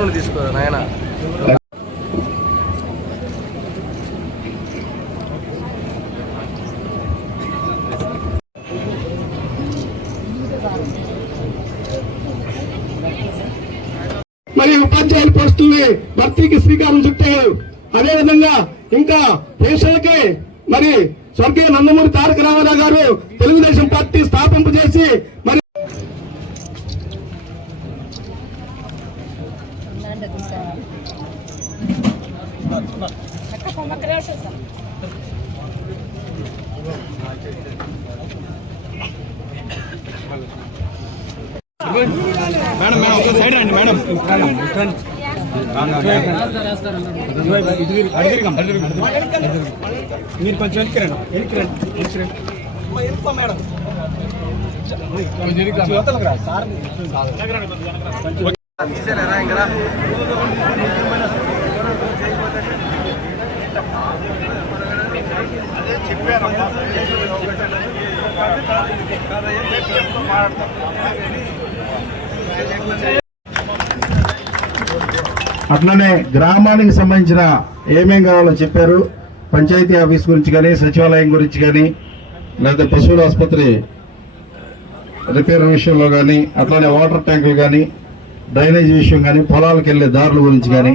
నుండి తీసుకోరు నాయన. మరి ఉపాధ్యాయుల పోస్టుల్ని భర్తీకి శ్రీకారం చుట్టారు. అదేవిధంగా ఇంకా పెన్షన్లకి మరి స్వర్గీయ నందమూరి తారక రామారావు గారు తెలుగుదేశం పార్టీ స్థాపింపు చేసి మరి మేడం మేడం ఒక సైడ్ రండి మేడం. మీరు కొంచెం వెనక్కి అట్లనే గ్రామానికి సంబంధించిన ఏమేం కావాలో చెప్పారు. పంచాయతీ ఆఫీస్ గురించి కానీ, సచివాలయం గురించి కానీ, లేదా పశువుల ఆసుపత్రి రిపేర్ విషయంలో కానీ, అట్లనే వాటర్ ట్యాంకులు కానీ, డ్రైనేజ్ విషయం కానీ, పొలాలకు వెళ్లే దారుల గురించి కానీ,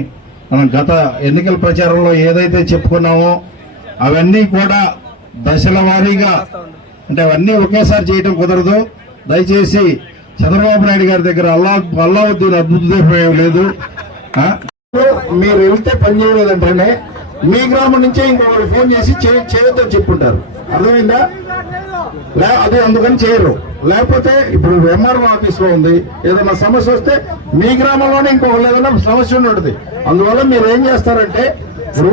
మనం గత ఎన్నికల ప్రచారంలో ఏదైతే చెప్పుకున్నామో అవన్నీ కూడా దశల వారీగా, అంటే అవన్నీ ఒకేసారి చేయడం కుదరదు. దయచేసి చంద్రబాబు నాయుడు గారి దగ్గర అల్లావుద్దీన్ అద్భుతం లేదు. మీరు వెళ్తే పని చేయలేదంటేనే మీ గ్రామం నుంచే ఇంకొకరు ఫోన్ చేసి చేయొద్దని చెప్పుంటారు. అర్థమైందా? అదే అందుకని చేయరు. లేకపోతే ఇప్పుడు ఎంఆర్ఓ ఆఫీస్ లో ఉంది, ఏదైనా సమస్య వస్తే మీ గ్రామంలోనే ఇంకొకరు ఏదైనా సమస్య ఉంటుంది. అందువల్ల మీరు ఏం చేస్తారంటే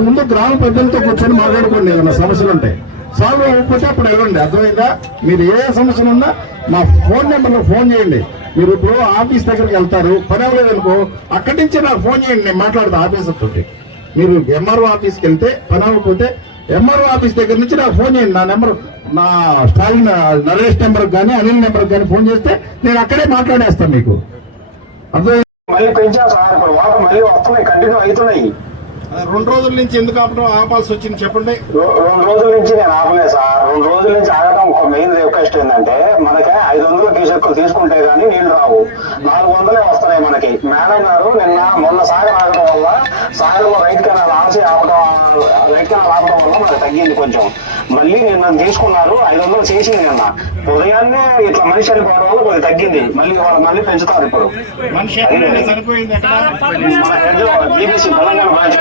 ముందు గ్రామ పెద్దలతో కూర్చొని మాట్లాడుకోండి. ఏదైనా సమస్యలు ఉంటాయి, సాల్వ్ అవ్వకపోతే అప్పుడు వెళ్ళండి. అర్థమైందా? మీరు ఏ సమస్యలు ఉన్నా మా ఫోన్ నెంబర్లో ఫోన్ చేయండి. మీరు ఇప్పుడు ఆఫీస్ దగ్గరికి వెళ్తారు, పని అవ్వలేదనుకో అక్కడి నుంచి నాకు ఫోన్ చేయండి, నేను మాట్లాడతా ఆఫీసర్ తోటి. మీరు ఎంఆర్ఓ ఆఫీస్కి వెళ్తే పని అవ్వకపోతే ఎంఆర్ఓ ఆఫీస్ దగ్గర నుంచి నాకు ఫోన్ చేయండి. నా నెంబర్, నా స్టాలిన్ నరేష్ నెంబర్కి కానీ అనిల్ నెంబర్కి కానీ ఫోన్ చేస్తే నేను అక్కడే మాట్లాడేస్తాను మీకు. అర్థమైంది? మళ్ళీ పెంచా సార్, ఇప్పుడు వాటర్ మళ్ళీ వస్తున్నాయి, కంటిన్యూ అవుతున్నాయి. 2 రోజుల నుంచి ఎందుకు ఆపాల్సి వచ్చింది చెప్పండి? 2 రోజుల నుంచి నేను ఆపలేదు సార్. 2 రోజుల నుంచి ఆగడం ఒక మెయిన్ రిక్వెస్ట్ ఏంటంటే, మనకి 500 తీసుకుంటే గానీ నీళ్లు రావు, 400 వస్తున్నాయి మనకి. మేడం గారు మొన్న సాగర్ ఆగడం వల్ల, సాగర్ రైట్ కెనాల్ ఆపడం వల్ల మనకు తగ్గింది కొంచెం. మళ్ళీ నిన్న తీసుకున్నారు, 500 చేసింది నిన్న. ఉదయాన్నే ఇట్లా మనిషి చనిపోవడం వల్ల కొద్దిగా తగ్గింది. మళ్ళీ పెంచుతారు ఇప్పుడు. బీబీసీ తెలంగాణ బ్రాంచ్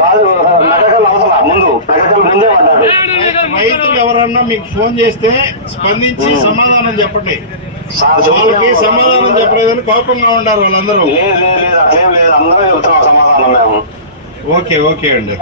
రాజు నగరకల్ అవతల ముందే పడ్డారు. రైతులు ఎవరన్నా మీకు ఫోన్ చేస్తే స్పందించి సమాధానం చెప్పండి. వాళ్ళకి సమాధానం చెప్పలేదని కోపంగా ఉన్నారు వాళ్ళందరూ. లేదు అట్లేం లేదు, అందరూ చెప్తున్నాం సమాధానం మేము. ఓకే అండి.